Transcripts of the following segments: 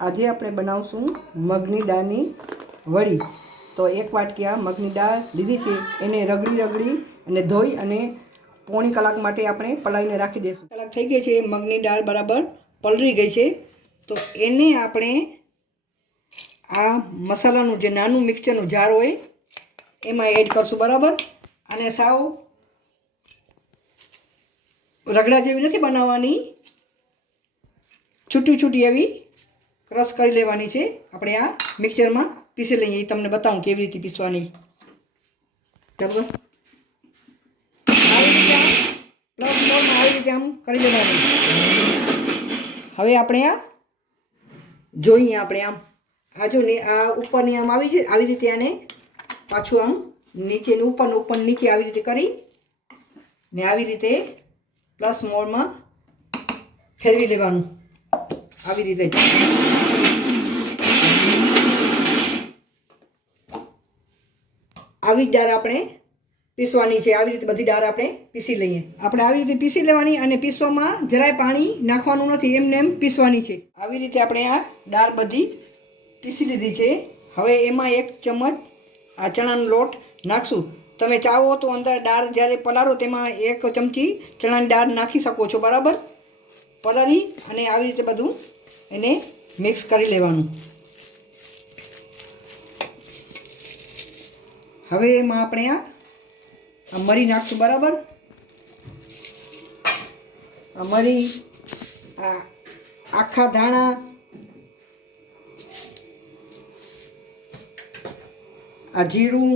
આજે આપણે બનાવશું મગની દાળની વડી। તો એક વાટકી આ મગની દાળ લીધી છે, એને રગડી અને ધોઈ અને પોણી કલાક માટે આપણે પલાળીને રાખી દઈશું। કલાક થઈ ગઈ છે, મગની દાળ બરાબર પલળી ગઈ છે। તો એને આપણે આ મસાલાનું જે નાનું મિક્સરનું જાર હોય એમાં એડ કરશું બરાબર। અને સાવ રગડા જેવી નથી બનાવવાની, છૂટી છૂટી એવી ક્રશ કરી લેવાની છે। આપણે આ મિક્સરમાં પીસી લઈએ, એ તમને બતાવું કેવી રીતે પીસવાની। બરાબર આવી રીતે આવી રીતે આમ કરી લેવાની। હવે આપણે આ જોઈએ, આપણે આમ આ જો આ ઉપરની આમ આવી રીતે આને પાછું આમ નીચેનું ઉપર નીચે આવી રીતે કરી ને આવી રીતે પ્લસ મોડમાં ફેરવી લેવાનું। આવી રીતે આવી જ દાળ આપણે પીસવાની છે। આવી રીતે બધી દાળ આપણે પીસી લઈએ। આપણે આવી રીતે પીસી લેવાની અને પીસવામાં જરાય પાણી નાખવાનું નથી, એમને એમ પીસવાની છે। આવી રીતે આપણે આ દાળ બધી પીસી લીધી છે। હવે એમાં 1 ચમચ આ ચણાનો લોટ નાખશું। તમે ચાહો તો અંદર દાળ જ્યારે પલાળો તેમાં 1 ચમચી ચણાની દાળ નાખી શકો છો બરાબર। પલાળી અને આવી રીતે બધું એને મિક્સ કરી લેવાનું। હવે એમાં આપણે આ મરી નાખશું બરાબર। આ મરી, આ આખા ધાણા, આ જીરું,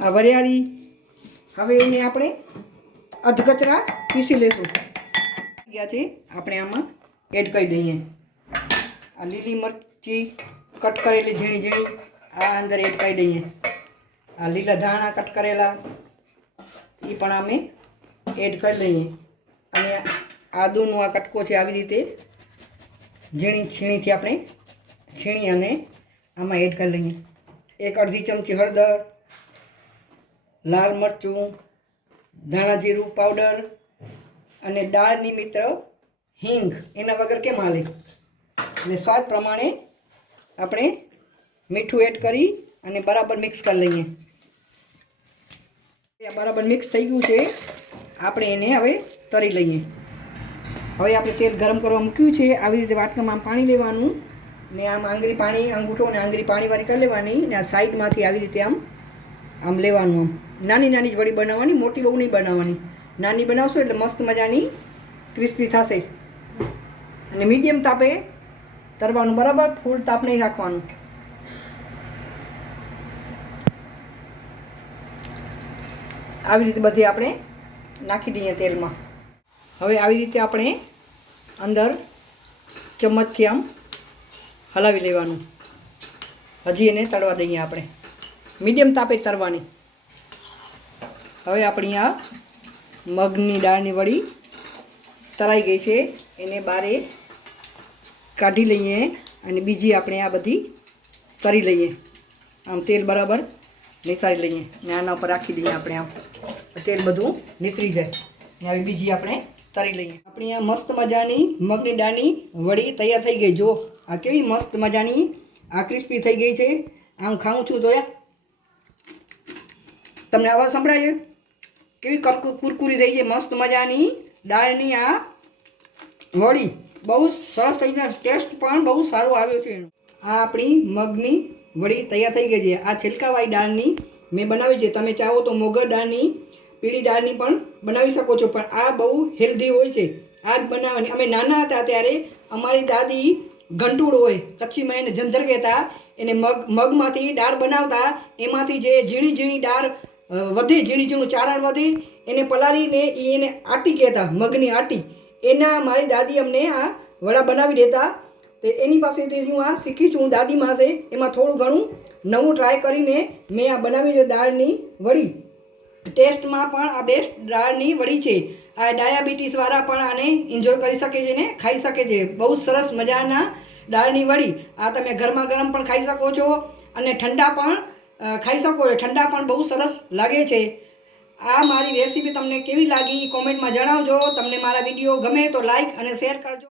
આ વરિયાળી। હવે એને આપણે અધકચરા પીસી લઈશું। ગયા છે આપણે આમાં એડ કરી દઈએ। આ લીલી મરચી કટ કરેલી ઝીણી ઝીણી આ અંદર એડ કરી દઈએ। આ લીલા ધાણા કટ કરેલા એ પણ અમે એડ કરી લઈએ। અને આદુનો આ કટકો છે, આવી રીતે છીણીથી આપણે છીણી અને આમાં એડ કરી લઈએ। 1 અડધી ચમચી હળદર, લાલ મરચું, ધાણા જીરું પાવડર અને દાળની મિત્ર હિંગ, એના વગર કેમ હાલે। અને સ્વાદ પ્રમાણે આપણે મીઠું એડ કરી અને બરાબર મિક્સ કરી લઈએ। બરાબર મિક્સ થઈ ગયું છે, આપણે એને હવે તળી લઈએ। હવે આપણે તેલ ગરમ કરવા મૂક્યું છે। આવી રીતે વાટકામાં આમ પાણી લેવાનું ને આમ આંગળી પાણી અંગૂઠો અને આંગળી પાણીવાળી કરી લેવાની ને આ સાઈડમાંથી આવી રીતે આમ લેવાનું। આમ નાની નાની જ વડી બનાવવાની, મોટી બહુ નહીં બનાવવાની। નાની બનાવશો એટલે મસ્ત મજાની ક્રિસ્પી થશે। અને મીડિયમ તાપે તરવાનું બરાબર, ફૂલ તાપ નહીં રાખવાનું। આવી રીતે બધી આપણે નાખી દઈએ તેલમાં। હવે આવી રીતે આપણે અંદર ચમચથી આમ હલાવી લેવાનું। હજી એને તળવા દઈએ આપણે, મીડિયમ તાપે તરવાની। હવે આપણી આ મગની દાળની વડી તળાઈ ગઈ છે, એને બારે કાઢી લઈએ અને બીજી આપણે આ બધી તળી લઈએ। આમ તેલ બરાબર નીતારી લઈએ ને આના ઉપર રાખી દઈએ આપણે, આમ તેલ બધું નીતરી જાય ને આવી બીજી આપણે તળી લઈએ। આપણી આ મસ્ત મજાની મગની દાળની વડી તૈયાર થઈ ગઈ। જો આ કેવી મસ્ત મજાની આ ક્રિસ્પી થઈ ગઈ છે। આમ ખાઉં છું તો તમને અવાજ સંભળાય છે? કેવી કુરકુરી થઈ છે મસ્ત મજાની દાળની આ વડી, બહુ સરસ થઈ જાય। ટેસ્ટ પણ બહુ સારો આવ્યો છે। આ આપણી મગની વડી તૈયાર થઈ ગઈ છે। આ છિલકાવાળી દાળની મેં બનાવી છે। તમે ચાહો તો મોગર દાળની, પીળી દાળની પણ બનાવી શકો છો, પણ આ બહુ હેલ્ધી હોય છે। આ જ બનાવવાની। અમે નાના હતા ત્યારે અમારી દાદી ઘંટુડ હોય, કચ્છીમાં એને જંધર કહેતા, એને મગમાંથી દાળ બનાવતા, એમાંથી જે ઝીણી ઝીણી દાળ વધે, ઝીણું ચારણ વધે, એને પલાળીને એને આટી કહેતા, મગની આટી। એના મારી દાદી અમને આ વડા બનાવી દેતા। તો એની પાસેથી હું આ શીખી છું દાદીમાં છે। એમાં થોડું ઘણું નવું ટ્રાય કરીને મેં આ બનાવી છે દાળની વડી। ટેસ્ટમાં પણ આ બેસ્ટ દાળની વડી છે। આ ડાયાબિટીસવાળા પણ આને એન્જોય કરી શકે છે ને ખાઈ શકે છે। બહુ સરસ મજાના દાળની વડી। આ તમે ગરમા ગરમ પણ ખાઈ શકો છો અને ઠંડા પણ ખાઈ શકો છો। ઠંડા પણ બહુ સરસ લાગે છે। આ મારી રેસીપી તમને કેવી લાગી કોમેન્ટમાં જણાવજો. તમને મારા વિડીયો ગમે તો લાઈક અને શેર કરજો.